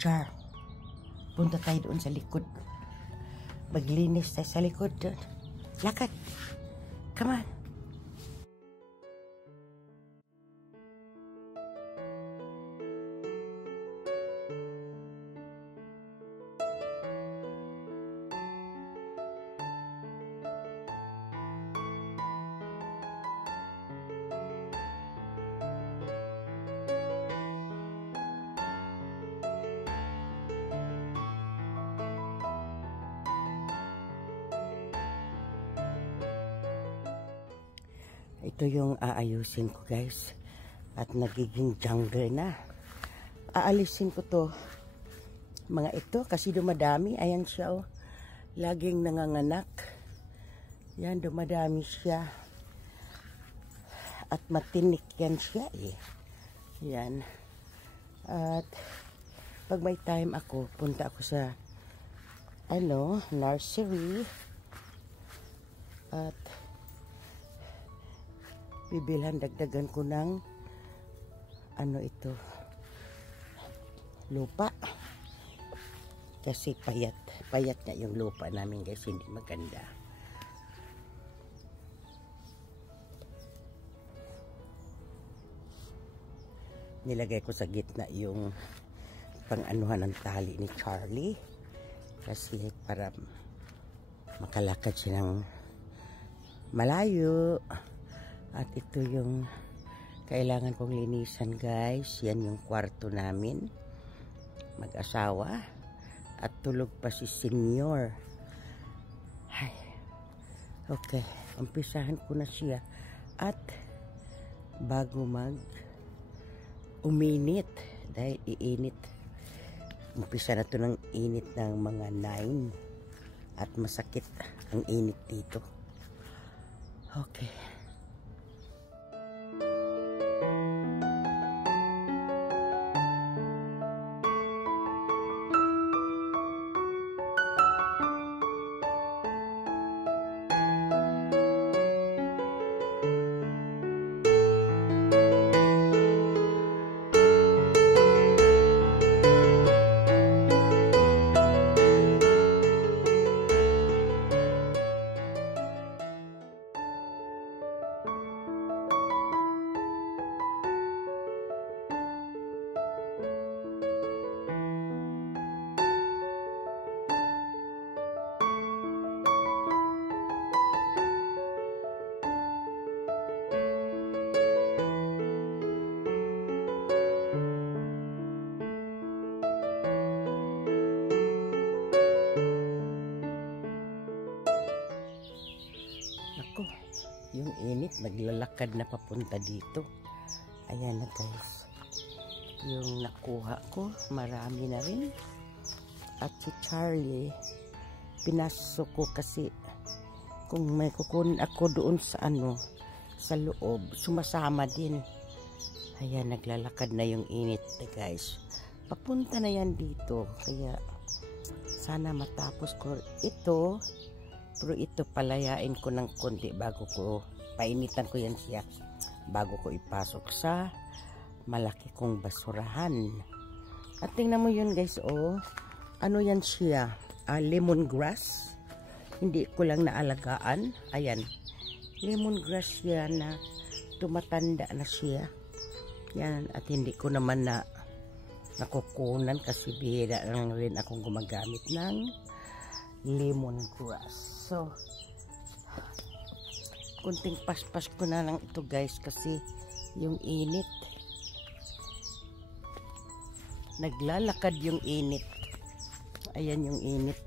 Char, punta tayo doon sa likod. Maglinis tayo sa likod doon. Lakad. Come on. Ito yung aayusin ko guys. At nagiging jungle na. Aalisin ko to. Mga ito kasi dumadami. Ayan siya oh. Laging nanganganak. Yan dumadami siya. At matinik yan siya eh. Yan. At pag may time ako, punta ako sa nursery. At bibilhan, dagdagan ko ng lupa. Kasi payat na yung lupa namin guys, hindi maganda. Nilagay ko sa gitna yung pang-anuhan ng tali ni Charlie. Kasi para makalakad siya ng malayo. At ito yung kailangan kong linisan guys. Yan yung kwarto namin. Mag-asawa. At tulog pa si Senyor. Ay. Okay. Umpisahan ko na siya. At bago uminit. Dahil iinit. Umpisa na to ng init ng mga 9. At masakit ang init dito. Okay. Yung init, naglalakad na papunta dito. Ayan na guys. Yung nakuha ko, marami na rin. At si Charlie, pinasok ko kasi kung may kukunin ako doon sa sa loob, sumasama din. Ayan, naglalakad na yung init guys. Papunta na yan dito. Kaya sana matapos ko ito. Pero ito palayain ko ng konti bago ko, painitan ko yan siya bago ko ipasok sa malaki kong basurahan. At tingnan mo yun guys oh. Ano yan siya? Lemongrass. Hindi ko lang naalagaan. Ayan. Lemongrass yan na tumatanda na siya. Yan. At hindi ko naman nakukunan kasi bihira lang rin akong gumagamit ng lemongrass. So, kunting paspas ko na lang ito guys kasi yung init. Naglalakad yung init. Ayan yung init.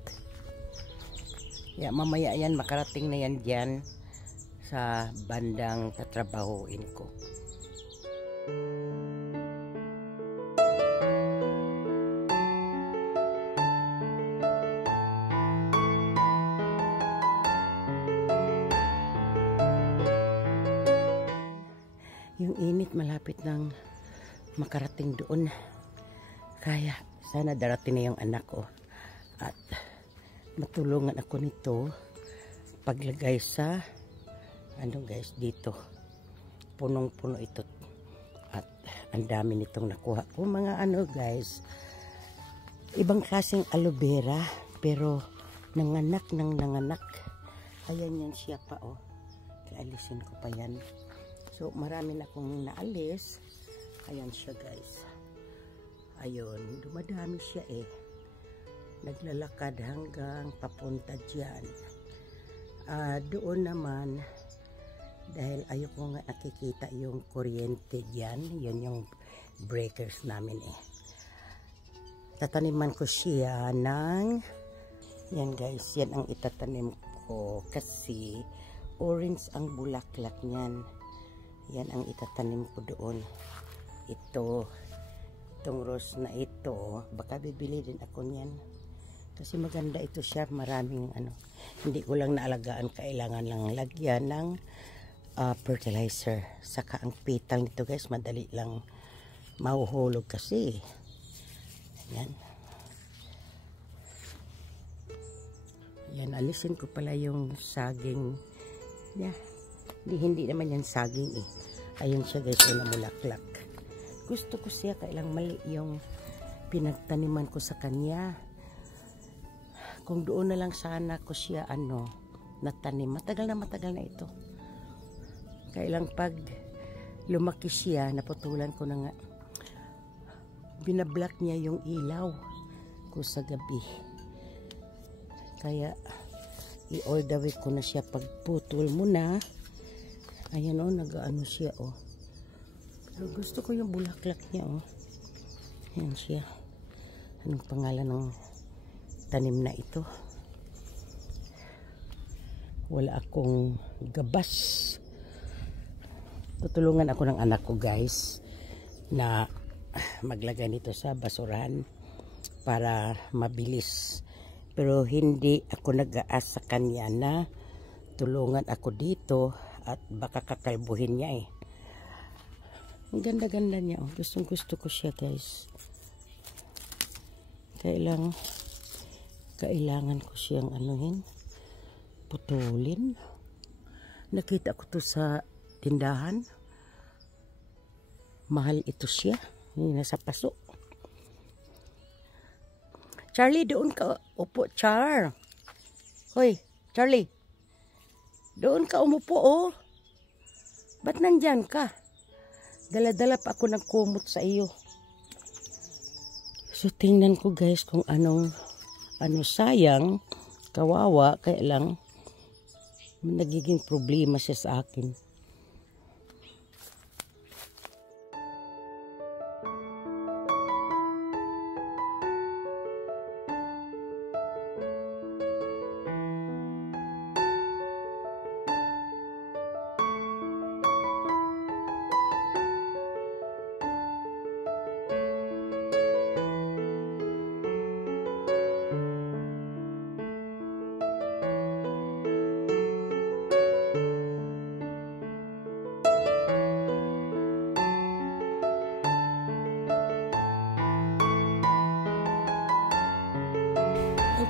Kaya mamaya yan, makarating na yan dyan sa bandang tatrabahuin ko. Yung init malapit nang makarating doon. Kaya sana darating na yung anak ko at matulungan ako nito paglagay sa guys dito. Punong-puno ito at ang dami nitong nakuha ko mga guys. Ibang klaseng aloe vera, pero nanganak ng nanganak. Ayan yan siya pa, oh. Kaalisin ko pa yan. So, marami na akong naalis. Ayan siya, guys. Ayun, dumadami siya eh. Naglalakad hanggang papunta dyan. Doon naman, dahil ayoko nga nakikita yung kuryente dyan, yun yung breakers namin eh. Tataniman ko siya ng, yan guys, yan ang itatanim ko kasi orange ang bulaklak niyan. Yan ang itatanim ko doon. Itong rose na ito, baka bibili din ako niyan. Kasi maganda ito siya, maraming ano. Hindi ko lang naalagaan, kailangan lang lagyan ng fertilizer. Saka ang petal nito guys, madali lang mahuhulog kasi. Yan. Yan, alisin ko pala yung saging. Yeah. Hindi naman yan saging eh. Ayun siya guys, yung namulaklak. Gusto ko siya, kailang mali yung pinagtaniman ko sa kanya. Kung doon na lang sana ko siya natanim. Matagal na ito. Kailang pag lumaki siya, naputulan ko na nga. Binablock niya yung ilaw ko sa gabi. Kaya i-all the way ko na siya. Pagputol mo na, ayan o, nag-ano siya o. Pero gusto ko yung bulaklak niya o. Ayan siya. Anong pangalan ng tanim na ito? Wala akong gabas. Tutulungan ako ng anak ko guys na maglagay nito sa basurahan para mabilis. Pero hindi ako nag-aas sa kanya na tulungan ako dito at baka kakalbuhin niya eh. Ang ganda-ganda niya. Oh. Gustong gusto ko siya guys. Kailangan ko siyang putulin. Nakita ko to sa tindahan. Mahal ito siya. Nasa paso. Charlie, doon ka upo, Char. Hoy, Charlie. Doon ka umupo, oh. Ba't nandyan ka? Dala-dala pa ako ng kumot sa iyo. So, tingnan ko guys kung sayang, kawawa, kaya lang nagiging problema siya sa akin.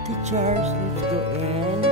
Okay, Charles, let's go in.